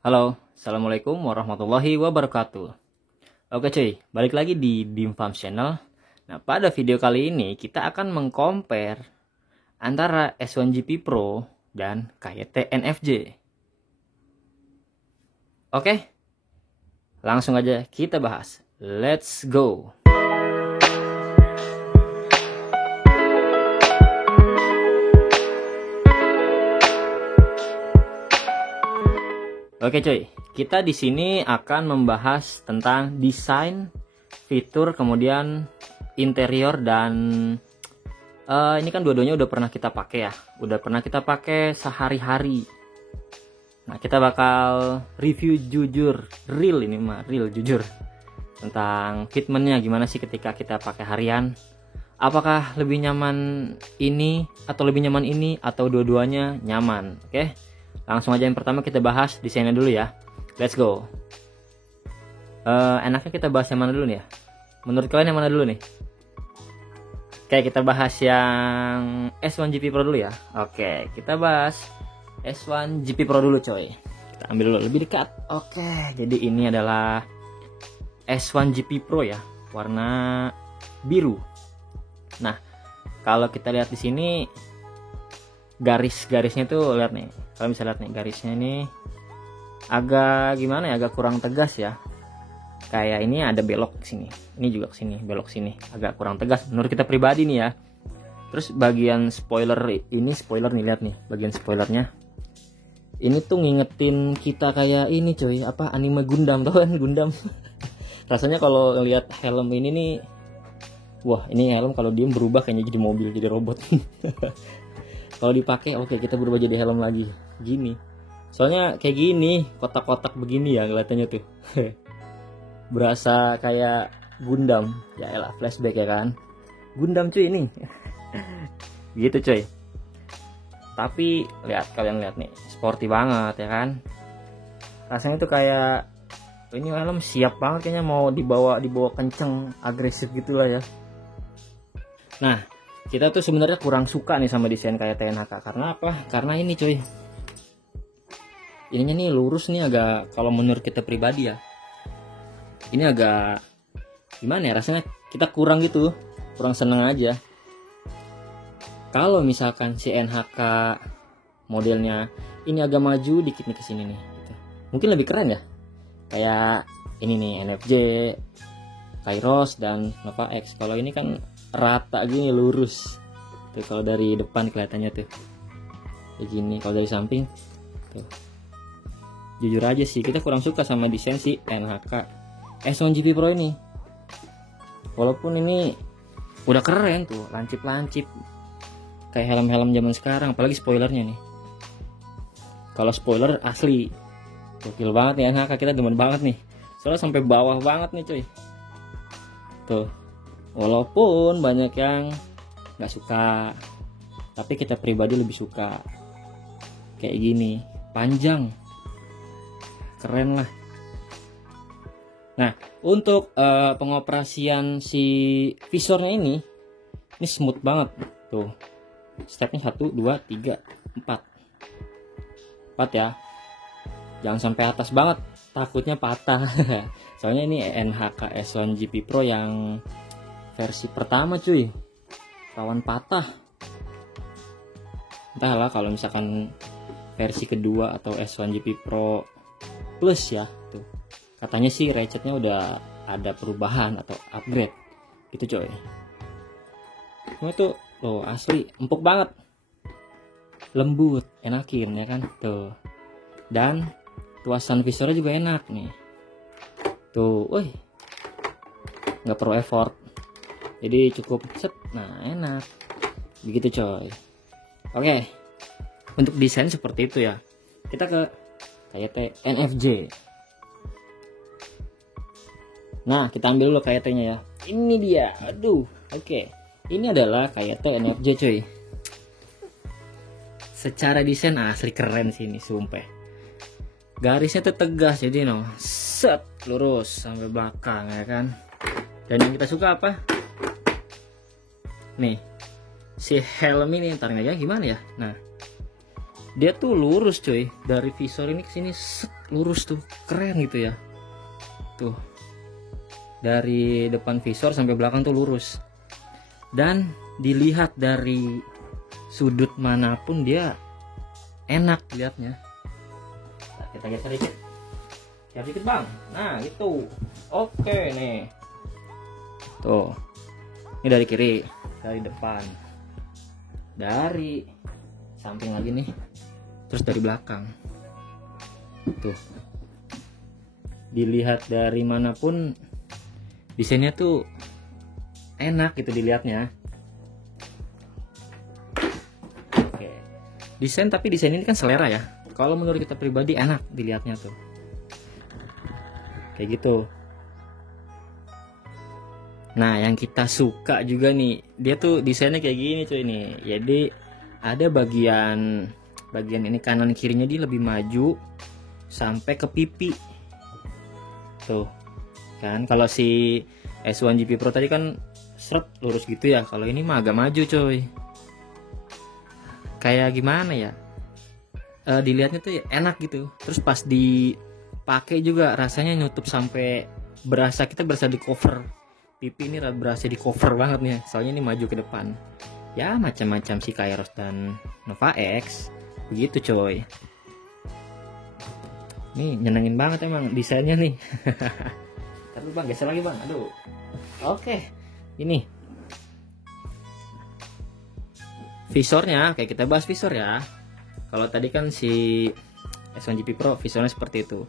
Halo, Assalamualaikum warahmatullahi wabarakatuh. Oke cuy, balik lagi di Dimfam Channel. Nah, pada video kali ini kita akan mengcompare antara S1GP Pro dan KYT NFJ. Oke, langsung aja kita bahas. Let's go. Oke cuy, kita di sini akan membahas tentang desain, fitur, kemudian interior dan ini kan dua-duanya udah pernah kita pakai ya, udah pernah kita pakai sehari-hari. Nah, kita bakal review jujur, real ini mah, real jujur tentang fitmentnya gimana sih ketika kita pakai harian. Apakah lebih nyaman ini atau lebih nyaman ini atau dua-duanya nyaman? Oke. Langsung aja yang pertama kita bahas desainnya dulu ya. Let's go. Enaknya kita bahas yang mana dulu nih ya? Menurut kalian yang mana dulu nih? Oke, kita bahas yang S1GP Pro dulu ya. Oke, kita bahas S1GP Pro dulu coy. Kita ambil dulu lebih dekat. Oke, jadi ini adalah S1GP Pro ya, warna biru. Nah, kalau kita lihat di sini garis-garisnya tuh lihat nih. Kalau bisa lihat nih garisnya ini agak gimana ya, agak kurang tegas ya. Kayak ini ada belok ke sini. Ini juga ke sini, belok sini. Agak kurang tegas menurut kita pribadi nih ya. Terus bagian spoiler ini, spoiler nih lihat nih, bagian spoilernya. Ini tuh ngingetin kita kayak ini coy, apa anime Gundam, tau kan Gundam. Rasanya kalau lihat helm ini nih, wah, ini helm kalau diem berubah kayaknya jadi mobil, jadi robot. Kalau dipakai oke, kita berubah jadi helm lagi gini. Soalnya kayak gini, kotak-kotak begini ya kelihatannya tuh. Berasa kayak Gundam. Ya elah, flashback ya kan. Gundam cuy ini. Gitu cuy. Tapi kalian lihat nih, sporty banget ya kan. Rasanya tuh kayak ini helm siap banget kayaknya mau dibawa kenceng, agresif gitulah ya. Nah, kita tuh sebenarnya kurang suka nih sama desain kayak TNHK. Karena apa? Karena ini cuy, ininya nih lurus nih, agak, kalau menurut kita pribadi ya, ini agak gimana ya, rasanya kita kurang gitu, kurang seneng aja. Kalau misalkan si NHK modelnya ini agak maju dikit nih ke sini nih gitu. Mungkin lebih keren ya, kayak ini nih NFJ, Kairos dan Nova X. Kalau ini kan rata gini, lurus tuh. Kalau dari depan kelihatannya tuh kayak gini, kalau dari samping tuh. Jujur aja sih kita kurang suka sama desain si NHK S1GP Pro ini. Walaupun ini udah keren tuh, lancip-lancip kayak helm-helm zaman sekarang, apalagi spoilernya nih. Kalau spoiler asli gokil banget nih NHK, kita demen banget nih. Soalnya sampai bawah banget nih cuy. Tuh. Walaupun banyak yang nggak suka, tapi kita pribadi lebih suka kayak gini, panjang, keren lah. Nah, untuk pengoperasian si visornya ini smooth banget tuh. Stepnya 1, 2, 3, 4 ya. Jangan sampai atas banget, takutnya patah. Soalnya ini NHK S1GP Pro yang versi pertama cuy, rawan patah. Entahlah kalau misalkan versi kedua atau S1GP Pro Plus ya tuh, katanya sih ratchetnya udah ada perubahan atau upgrade gitu coy. Cuma tuh loh asli empuk banget, lembut, enakin ya kan tuh. Dan tuasan visornya juga enak nih tuh, woi, nggak perlu effort, jadi cukup set, nah enak begitu coy. Oke, untuk desain seperti itu ya. Kita ke KYT NFJ. Nah, kita ambil dulu KYT-nya ya. Ini dia, aduh. Oke, ini adalah KYT NFJ coy. Secara desain asli keren sih ini, sumpah. Garisnya tuh tegas, jadi set, lurus sampai belakang ya kan. Dan yang kita suka apa? Nih, si helm ini ntar aja gimana ya. Nah, dia tuh lurus cuy, dari visor ini ke sini lurus tuh, keren gitu ya. Tuh. Dari depan visor sampai belakang tuh lurus. Dan dilihat dari sudut manapun dia enak lihatnya. Nah, kita geser dikit. Geser dikit, Bang. Nah, gitu. Oke nih. Tuh. Ini dari kiri, dari depan. Dari samping lagi nih. Terus dari belakang. Tuh. Dilihat dari manapun desainnya tuh enak gitu dilihatnya. Oke. Desain, tapi desain ini kan selera ya. Kalau menurut kita pribadi enak dilihatnya tuh. Kayak gitu. Nah, yang kita suka juga nih, dia tuh desainnya kayak gini cuy nih. Jadi ada bagian ini kanan kirinya dia lebih maju sampai ke pipi. Tuh. Kan kalau si S1 GP Pro tadi kan lurus gitu ya. Kalau ini mah agak maju coy. Kayak gimana ya? Dilihatnya tuh enak gitu. Terus pas dipakai juga rasanya nyutup sampai kita berasa di cover. Pipi ini berasa di cover banget nih. Soalnya ini maju ke depan. Ya macam-macam si Kairos dan Nova X. Begitu coy. Nih nyenengin banget emang desainnya nih. Tapi Bang, geser lagi Bang. Aduh. Oke. Ini visornya, kayak kita bahas visor ya. Kalau tadi kan si S1 GP Pro visornya seperti itu.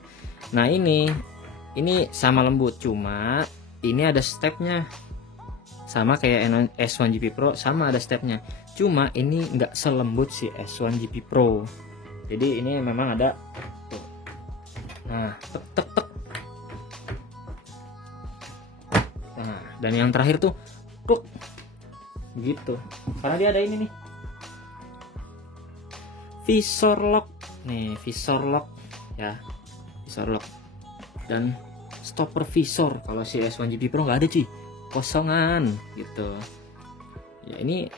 Nah, ini sama lembut, cuma ini ada stepnya. Sama kayak S1 GP Pro, sama ada stepnya. Cuma ini nggak selembut si S1 GP Pro. Jadi ini memang ada tuh. Nah, tek tek tek. Nah, dan yang terakhir tuh kuk. Begitu. Karena dia ada ini nih. Visor lock. Nih, visor lock ya. Visor lock. Dan stopper visor. Kalau si S1 GP Pro nggak ada cuy, kosongan gitu ya. Ini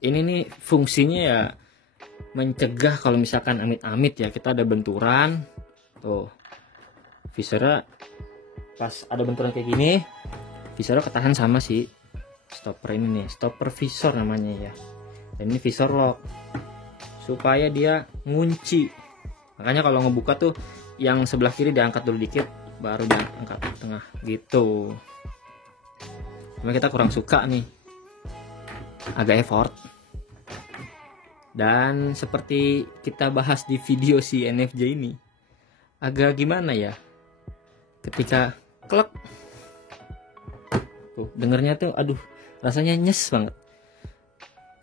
nih fungsinya ya mencegah kalau misalkan amit-amit ya kita ada benturan. Tuh visornya pas ada benturan kayak gini, visornya ketahan sama si stopper ini nih, stopper visor namanya ya. Dan ini visor lock supaya dia ngunci. Makanya kalau ngebuka tuh yang sebelah kiri diangkat dulu dikit, baru diangkat ke tengah gitu. Cuma kita kurang suka nih, agak effort. Dan seperti kita bahas di video si NFJ ini, agak gimana ya, ketika klek tuh dengernya tuh aduh rasanya nyes banget.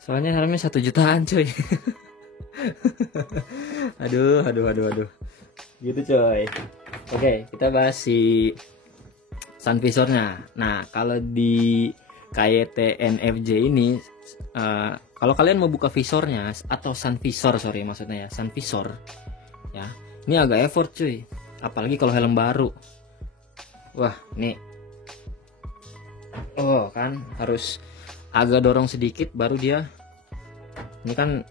Soalnya harganya 1 jutaan coy. aduh gitu coy. Oke, kita bahas si sun visornya. Nah, kalau di KYT NFJ ini, kalau kalian mau buka visornya atau sun visor, maksudnya ya, sun visor ya, ini agak effort cuy, apalagi kalau helm baru. Wah, nih, oh kan harus agak dorong sedikit baru dia. Ini kan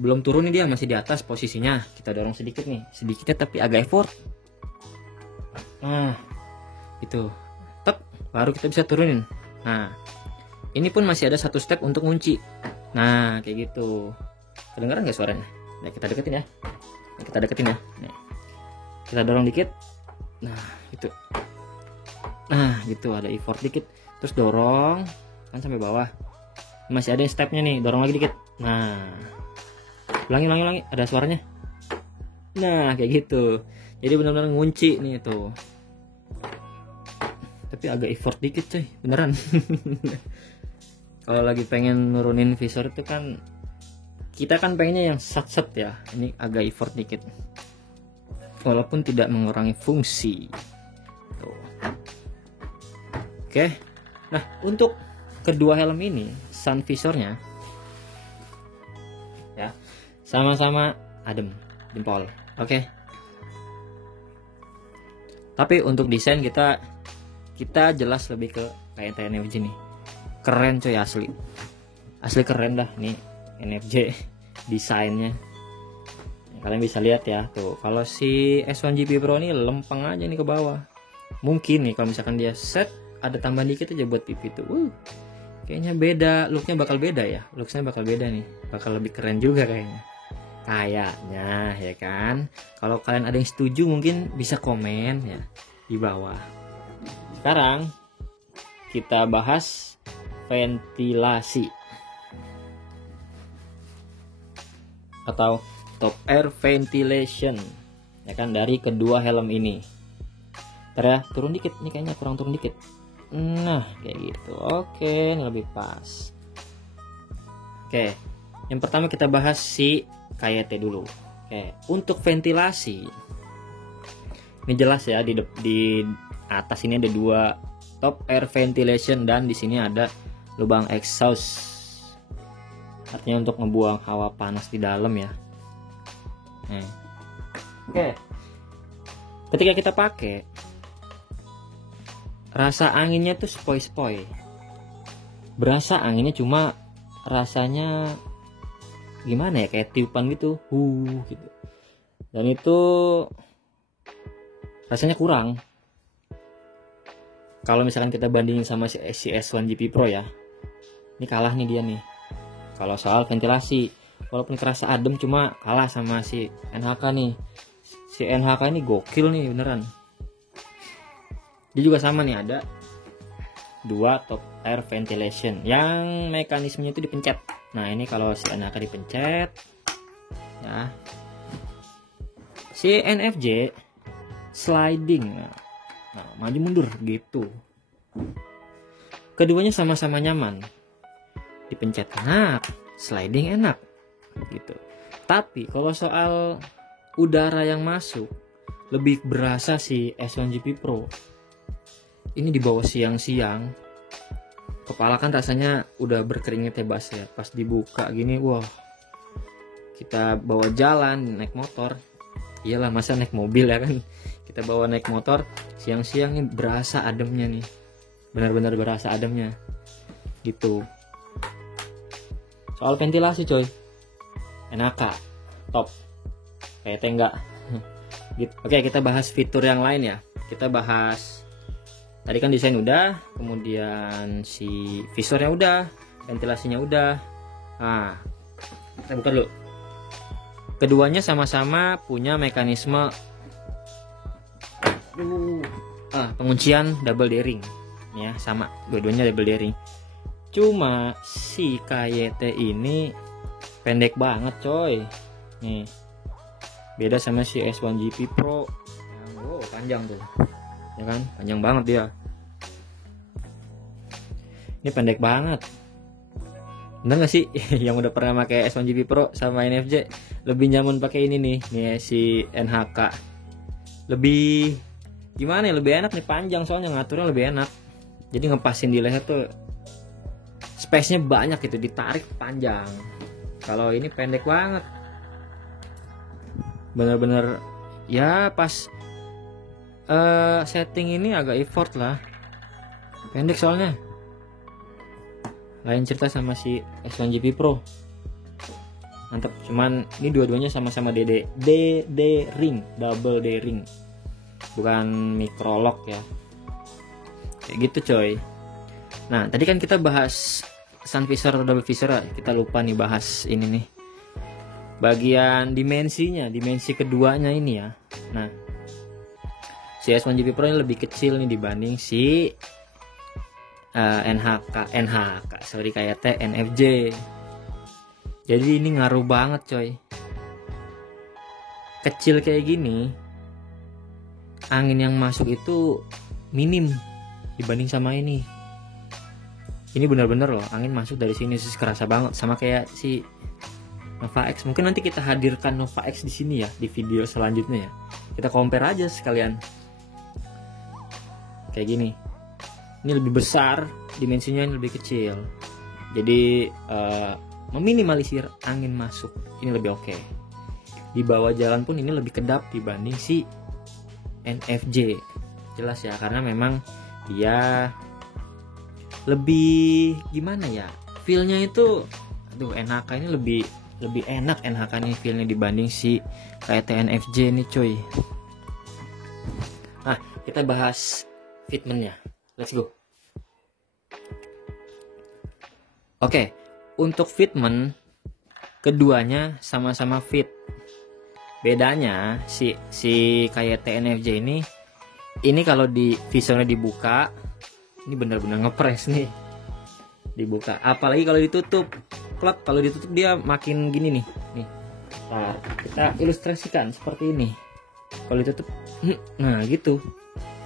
belum turun nih, dia masih di atas posisinya. Kita dorong sedikit nih, sedikitnya tapi agak effort. Nah, itu, tep, baru kita bisa turunin. Nah, ini pun masih ada 1 step untuk ngunci. Nah, kayak gitu. Kedengaran nggak suaranya? Nah, kita deketin ya. Nih. Kita dorong dikit. Nah, itu. Nah, gitu, ada effort dikit. Terus dorong kan sampai bawah. Masih ada stepnya nih, dorong lagi dikit. Nah, ulangi, ada suaranya. Nah, kayak gitu. Jadi benar-benar ngunci nih tuh. Tapi agak effort dikit coy, beneran. Kalau lagi pengen nurunin visor itu kan, kita kan pengennya yang set ya. Ini agak effort dikit, walaupun tidak mengurangi fungsi tuh. Oke. Nah, untuk kedua helm ini, sun visornya ya sama-sama adem, jempol. Oke. Tapi untuk desain kita jelas lebih ke kayak NFJ nih. Keren coy, asli keren dah nih NFJ. desainnya. Kalian bisa lihat ya tuh, kalau si S1GP Pro ini lempeng aja nih ke bawah. Mungkin nih kalau misalkan dia set ada tambahan dikit aja buat pipi tuh, kayaknya beda, looknya bakal beda ya, looksnya bakal beda nih, bakal lebih keren juga kayaknya ya kan. Kalau kalian ada yang setuju mungkin bisa komen ya di bawah. Sekarang kita bahas ventilasi atau top air ventilation ya kan dari kedua helm ini. Ntar ya, turun dikit nih, kayaknya kurang turun dikit. Nah kayak gitu. Oke, ini lebih pas. Oke, yang pertama kita bahas si KYT dulu. Oke, untuk ventilasi ini jelas ya, di atas ini ada dua top air ventilation dan di sini ada lubang exhaust, artinya untuk ngebuang hawa panas di dalam ya. Oke, ketika kita pakai, rasa anginnya tuh sepoi-sepoi, berasa anginnya cuma rasanya gimana ya, kayak tiupan gitu, gitu. Dan itu rasanya kurang. Kalau misalkan kita bandingin sama si S1GP Pro ya, ini kalah nih dia nih. Kalau soal ventilasi, walaupun kerasa adem, cuma kalah sama si NHK nih. Si NHK ini gokil nih beneran. Dia juga sama nih, ada dua top air ventilation yang mekanismenya itu dipencet. Nah ini kalau si NHK dipencet ya, si NFJ sliding, nah maju mundur gitu. Keduanya sama-sama nyaman, dipencet enak, sliding enak gitu. Tapi kalau soal udara yang masuk, lebih berasa si S1GP Pro. Ini dibawa siang-siang, kepala kan rasanya udah berkeringat ya Bas ya. Pas dibuka gini, wah, kita bawa jalan naik motor, iyalah masa naik mobil ya kan, kita bawa naik motor siang-siang nih, berasa ademnya nih, benar-benar berasa ademnya gitu. Soal ventilasi coy, enak top, kayak enggak gitu. Oke, kita bahas fitur yang lain ya. Kita bahas, tadi kan desain udah, kemudian si visornya udah, ventilasinya udah. Nah, kita buka dulu. Keduanya sama-sama punya mekanisme penguncian double daring ya, sama dua-duanya double daring. Cuma si KYT ini pendek banget coy. Nih, beda sama si S1GP Pro yang panjang tuh ya kan, panjang banget dia. Ini pendek banget. Bener gak sih yang udah pernah pakai S1GP Pro sama NFJ lebih nyaman pakai ini nih si NHK. Lebih gimana ya, lebih enak nih, panjang soalnya ngaturnya lebih enak. Jadi ngepasin di leher tuh space-nya banyak gitu, ditarik panjang. Kalau ini pendek banget. Bener-bener ya pas setting ini agak effort lah, pendek soalnya. Lain cerita sama si S1GP Pro, mantap. Cuman ini dua-duanya sama-sama DD ring, double D ring, bukan micro lock ya, kayak gitu coy. Nah tadi kan kita bahas sun visor atau double visor ya, kita lupa nih bahas ini nih, bagian dimensinya, dimensi keduanya ini ya. Nah si S1GP Pro ini lebih kecil nih dibanding si KYT NFJ. Jadi ini ngaruh banget coy. Kecil kayak gini, angin yang masuk itu minim dibanding sama ini. Ini benar-benar loh, angin masuk dari sini sih kerasa banget, sama kayak si Nova X. Mungkin nanti kita hadirkan Nova X di sini ya, di video selanjutnya ya. Kita compare aja sekalian. Kayak gini. Ini lebih besar, dimensinya ini lebih kecil. Jadi meminimalisir angin masuk ini lebih oke. Di bawah jalan pun ini lebih kedap dibanding si NFJ. Jelas ya, karena memang dia lebih gimana ya, feelnya itu, NHK ini lebih lebih enak NHK nih feelnya dibanding si KYT-NFJ nih cuy. Nah, kita bahas fitmentnya. Let's go. Oke, untuk fitment keduanya sama-sama fit. Bedanya si KYT-NFJ ini kalau di visornya dibuka, ini benar-benar ngepres nih. Dibuka, apalagi kalau ditutup. Klak, kalau ditutup dia makin gini nih. Nih. Nah, kita ilustrasikan seperti ini. Kalau ditutup, nah gitu.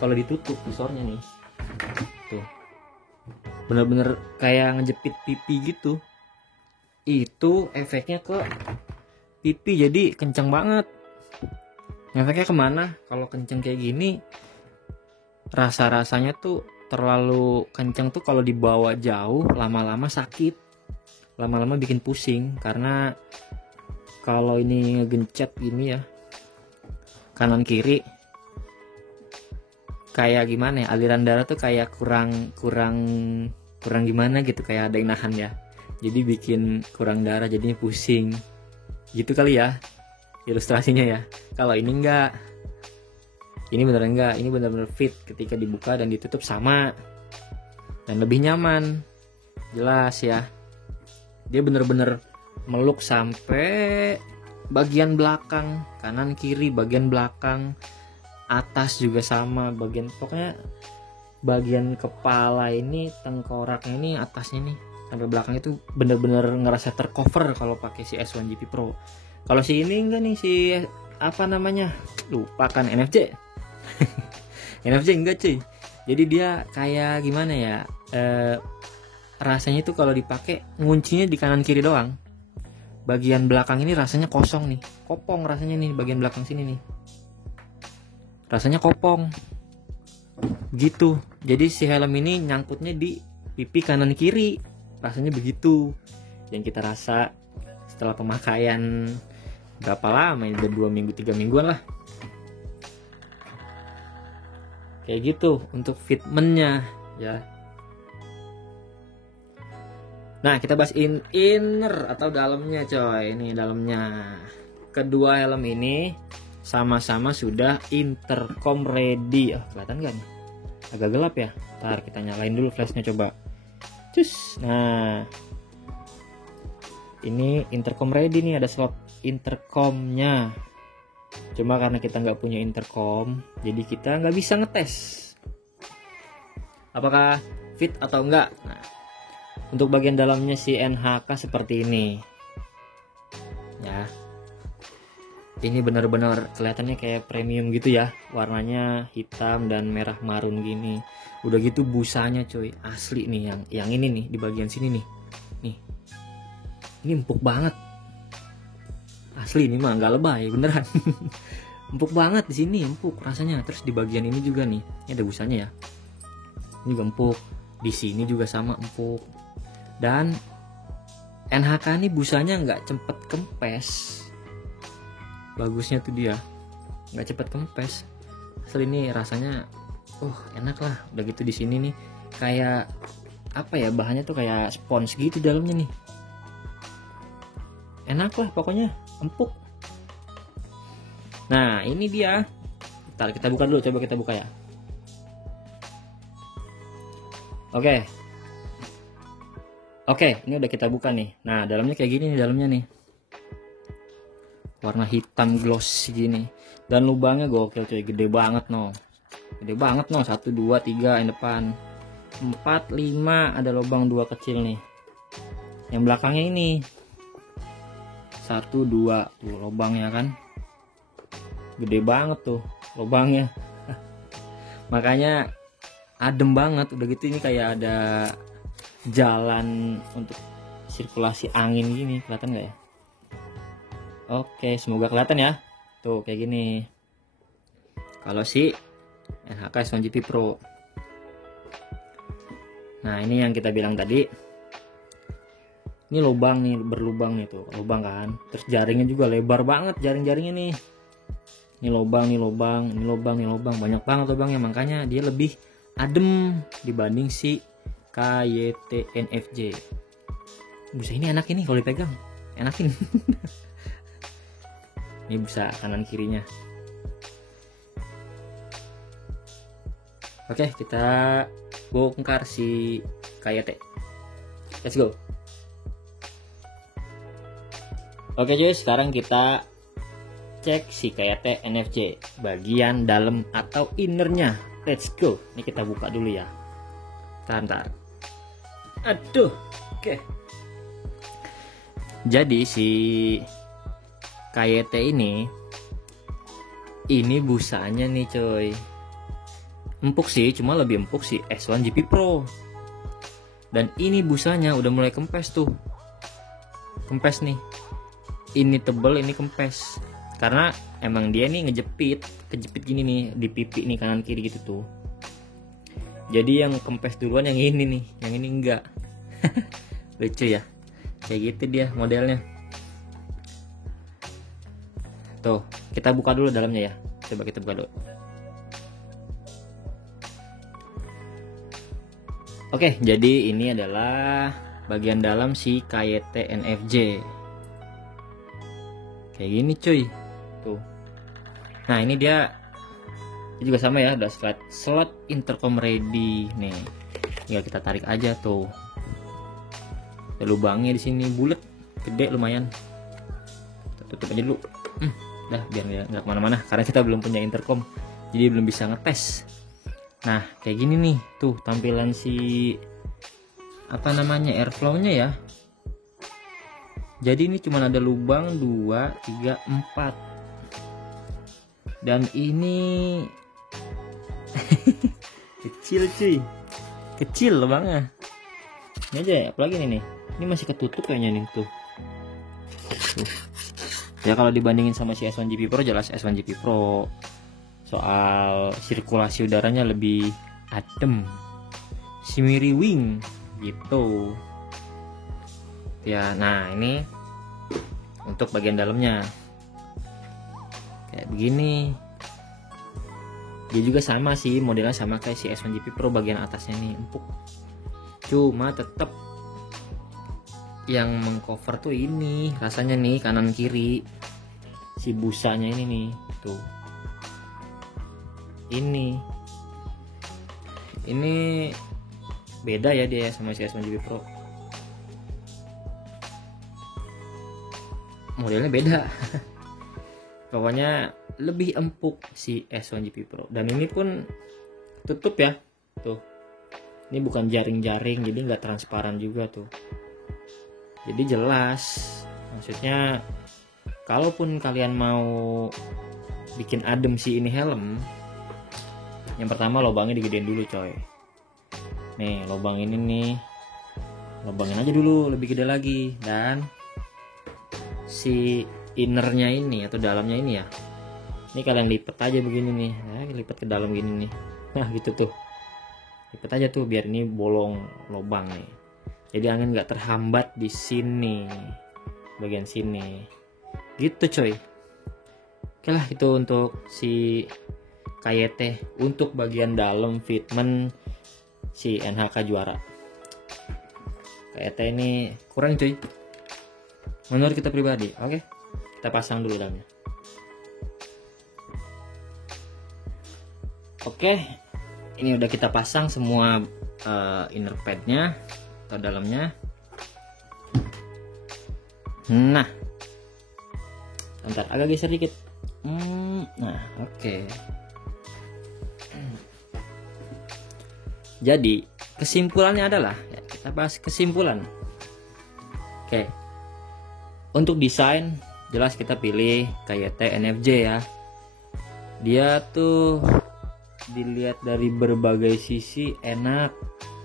Kalau ditutup visornya nih. Tuh. Bener-bener kayak ngejepit pipi gitu. Itu efeknya ke pipi, jadi kenceng banget. Efeknya kemana? Kalau kenceng kayak gini, rasa-rasanya tuh terlalu kenceng tuh kalau dibawa jauh, lama-lama sakit, lama-lama bikin pusing. Karena kalau ini ngegencet gini ya, kanan kiri, kayak gimana ya, aliran darah tuh kayak kurang gimana gitu, kayak ada yang nahan ya, jadi bikin kurang darah, jadinya pusing gitu kali ya ilustrasinya ya. Kalau ini enggak, ini beneran enggak, ini bener-bener fit, ketika dibuka dan ditutup sama, dan lebih nyaman, jelas ya. Dia bener-bener meluk sampai bagian belakang, kanan kiri, bagian belakang, atas juga sama, pokoknya bagian kepala ini, tengkoraknya ini, atasnya nih sampai belakang itu bener-bener ngerasa tercover kalau pakai si S1GP Pro. Kalau si ini enggak nih, si apa namanya, lupa kan, NFJ. NFJ enggak cuy. Jadi dia kayak gimana ya, rasanya itu kalau dipakai nguncinya di kanan kiri doang. Bagian belakang ini rasanya kosong nih, kopong rasanya nih, bagian belakang sini nih rasanya kopong gitu. Jadi si helm ini nyangkutnya di pipi kanan kiri, rasanya begitu yang kita rasa setelah pemakaian berapa lama, udah 2 minggu 3 mingguan lah, kayak gitu untuk fitmentnya ya. Nah, kita bahas inner atau dalamnya coy. Ini dalamnya. Kedua helm ini sama-sama sudah intercom ready. Kelihatan gak nih? Agak gelap ya. Ntar kita nyalain dulu flashnya coba. Cus. Nah, ini intercom ready nih, ada slot intercomnya. Cuma karena kita nggak punya intercom, jadi kita nggak bisa ngetes apakah fit atau enggak. Nah, untuk bagian dalamnya si NHK seperti ini ya. Ini benar-benar kelihatannya kayak premium gitu ya, warnanya hitam dan merah marun gini. Udah gitu busanya coy, asli nih, yang ini nih di bagian sini nih. Ini empuk banget, asli ini mah nggak lebay beneran. Empuk banget di sini, empuk rasanya. Terus di bagian ini juga nih, ini ada busanya ya, ini juga empuk, di sini juga sama empuk. Dan NHK ini busanya nggak cepet kempes, bagusnya tuh dia nggak cepet kempes. Asli ini rasanya enak lah. Udah gitu di sini nih kayak apa ya, bahannya tuh kayak spons gitu dalamnya nih, enak lah pokoknya, empuk. Nah ini dia, ntar kita buka dulu, coba kita buka ya. Oke, ini udah kita buka nih. Nah dalamnya kayak gini nih, dalamnya nih warna hitam gloss gini, dan lubangnya gokil coy, gede banget no, 1, 2, 3 yang depan, 4, 5 ada lubang 2 kecil nih. Yang belakangnya ini 1, 2 tuh lubangnya kan, gede banget tuh lubangnya. Makanya adem banget. Udah gitu ini kayak ada jalan untuk sirkulasi angin gini, kelihatan nggak ya? Oke, semoga kelihatan ya. Tuh kayak gini kalau si NHK S1GP Pro. Nah ini yang kita bilang tadi, ini lubang nih, berlubang nih tuh, lubang kan. Terus jaringnya juga lebar banget, jaring-jaringnya nih. Ini lubang, banyak banget lubangnya, makanya dia lebih adem dibanding si KYT-NFJ. Buset, ini enak ini kalau dipegang, enakin. Ini bisa kanan kirinya. Oke, kita bongkar si KYT. Let's go. Oke cuy, sekarang kita cek si KYT NFJ bagian dalam atau innernya. Let's go. Ini kita buka dulu ya. Bentar. Aduh. Oke. Jadi si KYT ini busanya nih coy. Empuk sih, cuma lebih empuk si S1 GP Pro. Dan ini busanya udah mulai kempes tuh. Kempes nih. Ini tebel, ini kempes. Karena emang dia nih kejepit gini nih di pipi nih kanan kiri gitu tuh. Jadi yang kempes duluan yang ini nih, yang ini enggak. Lucu ya. Kayak gitu dia modelnya. Tuh, kita buka dulu dalamnya ya. Coba kita buka dulu. Oke, jadi ini adalah bagian dalam si KYT NFJ. Kayak gini cuy. Tuh. Nah, ini dia juga sama ya, udah slot intercom ready nih. Tinggal kita tarik aja tuh. Ada lubangnya di sini, bulat, gede lumayan. Kita tutup aja dulu. Dah, biar nggak kemana-mana. Karena kita belum punya intercom, jadi belum bisa ngetes. Nah, kayak gini nih, tuh tampilan si airflow-nya ya. Jadi ini cuma ada lubang 2, 3, 4. Dan ini kecil cuy, kecil lubangnya. Ini aja ya, apalagi ini nih. Ini masih ketutup kayaknya nih tuh. Ya kalau dibandingin sama si S1 GP Pro, jelas S1 GP Pro soal sirkulasi udaranya lebih adem, shimmery wing gitu. Ya, nah ini untuk bagian dalamnya kayak begini. Dia juga sama sih, modelnya sama kayak si S1 GP Pro, bagian atasnya nih empuk. Cuma tetap yang mengcover tuh ini rasanya nih kanan kiri si busanya ini nih tuh. Ini beda ya dia sama si S1 GP Pro. Modelnya beda. Pokoknya lebih empuk si S1 GP Pro. Dan ini pun tutup ya. Tuh. Ini bukan jaring-jaring, jadi nggak transparan juga tuh. Jadi jelas. Maksudnya kalaupun kalian mau bikin adem si ini helm, yang pertama lubangnya digedein dulu coy. Nih lubang ini nih, lubangin aja dulu lebih gede lagi. Dan si innernya ini atau dalamnya ini ya, ini kalian lipat aja begini nih, lipat ke dalam gini nih. Nah gitu tuh, lipat aja tuh biar ini bolong lubang nih. Jadi angin nggak terhambat di sini, bagian sini. Gitu coy. Oke lah, itu untuk si KYT untuk bagian dalam fitment si NHK juara. KYT ini kurang cuy, menurut kita pribadi. Oke, kita pasang dulu dalamnya. Oke, ini udah kita pasang semua inner padnya atau dalamnya. Nah, bentar, agak geser dikit. Nah, oke. Jadi kesimpulannya adalah ya, kita bahas kesimpulan. Oke, untuk desain jelas kita pilih KYT NFJ ya. Dia tuh dilihat dari berbagai sisi enak,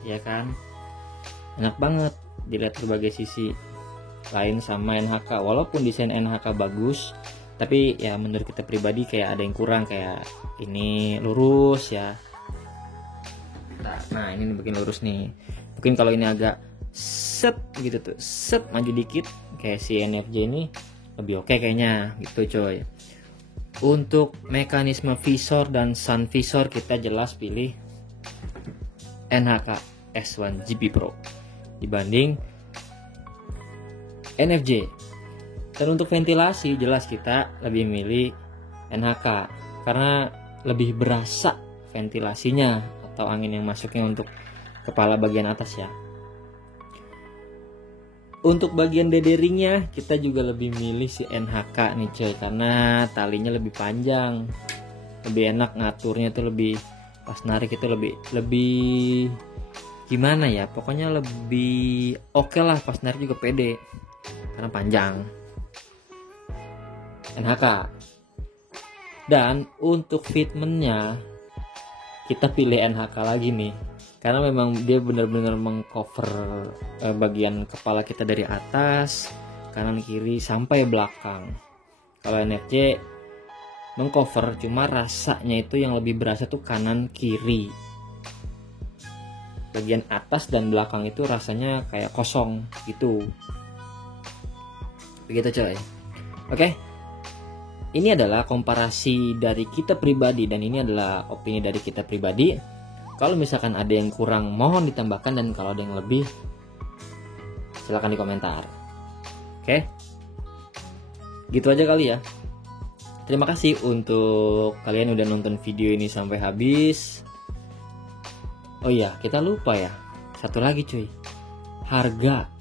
ya kan? Enak banget dilihat berbagai sisi. Lain sama NHK, walaupun desain NHK bagus, tapi ya menurut kita pribadi kayak ada yang kurang, kayak ini lurus ya. Nah ini bagian lurus nih. Mungkin kalau ini agak set gitu tuh, set maju dikit kayak si NFJ ini lebih oke kayaknya gitu coy. Untuk mekanisme visor dan sun visor kita jelas pilih NHK S1 GP Pro dibanding NFJ. Dan untuk ventilasi jelas kita lebih milih NHK karena lebih berasa ventilasinya atau angin yang masuknya untuk kepala bagian atas ya. Untuk bagian dederingnya kita juga lebih milih si NHK nih coy, karena talinya lebih panjang, lebih enak ngaturnya tuh, lebih pas narik itu lebih gimana ya, pokoknya lebih oke lah, pas narik juga pede karena panjang. NHK. Dan untuk fitmentnya kita pilih NHK lagi nih, karena memang dia benar-benar mengcover bagian kepala kita dari atas, kanan kiri sampai belakang. Kalau NFC mengcover, cuma rasanya itu yang lebih berasa tuh kanan kiri. Bagian atas dan belakang itu rasanya kayak kosong gitu. Begitu coy. Oke. Ini adalah komparasi dari kita pribadi dan ini adalah opini dari kita pribadi. Kalau misalkan ada yang kurang mohon ditambahkan, dan kalau ada yang lebih silakan di komentar. Oke. Gitu aja kali ya. Terima kasih untuk kalian udah nonton video ini sampai habis. Oh iya, kita lupa ya. Satu lagi cuy. Harga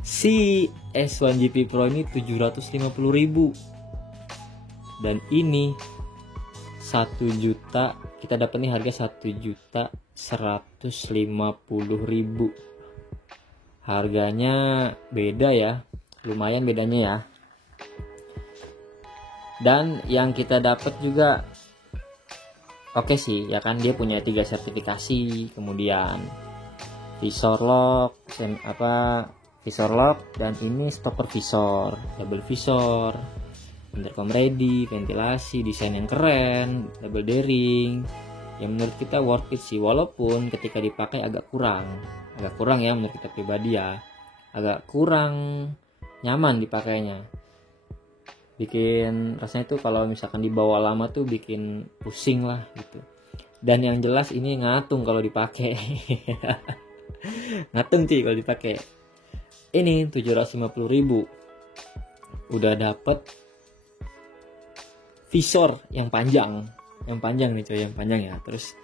si S1 GP Pro ini 750.000. Dan ini 1 juta, kita dapat nih harga 1.150.000. Harganya beda ya, lumayan bedanya ya. Dan yang kita dapat juga oke sih ya kan, dia punya 3 sertifikasi, kemudian visor lock, visor lock, dan ini stopper visor, double visor, intercom ready, ventilasi, desain yang keren, double D-ring. Yang menurut kita worth it sih, walaupun ketika dipakai agak kurang ya menurut kita pribadi ya, agak kurang nyaman dipakainya. Bikin rasanya tuh kalau misalkan dibawa lama tuh bikin pusing lah gitu. Dan yang jelas ini ngatung kalau dipakai. Ngatung sih kalau dipakai. Ini 750.000. Udah dapet visor yang panjang nih coy, yang panjang ya. Terus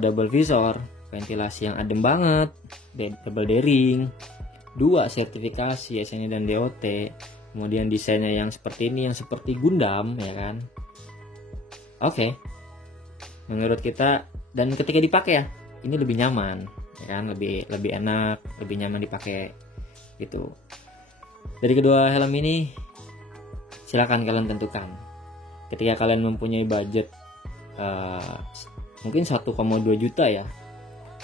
double visor, ventilasi yang adem banget, double D-ring, 2 sertifikasi SNI dan DOT. Kemudian desainnya yang seperti ini, yang seperti Gundam ya kan. Oke. Menurut kita, dan ketika dipakai ya, ini lebih nyaman ya kan, lebih enak, lebih nyaman dipakai gitu. Dari kedua helm ini silakan kalian tentukan. Ketika kalian mempunyai budget mungkin 1,2 juta ya,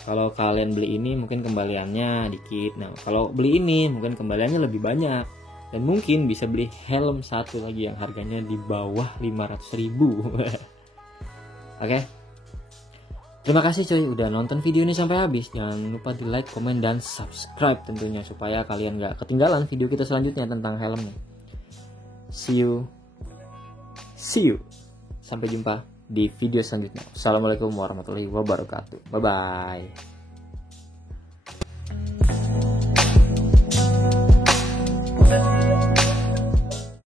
kalau kalian beli ini mungkin kembaliannya dikit. Nah kalau beli ini mungkin kembaliannya lebih banyak, dan mungkin bisa beli helm satu lagi yang harganya di bawah 500.000. Oke. Terima kasih coy udah nonton video ini sampai habis. Jangan lupa di like, komen, dan subscribe tentunya, supaya kalian gak ketinggalan video kita selanjutnya tentang helm nih. See you. Sampai jumpa di video selanjutnya. Assalamualaikum warahmatullahi wabarakatuh. Bye bye.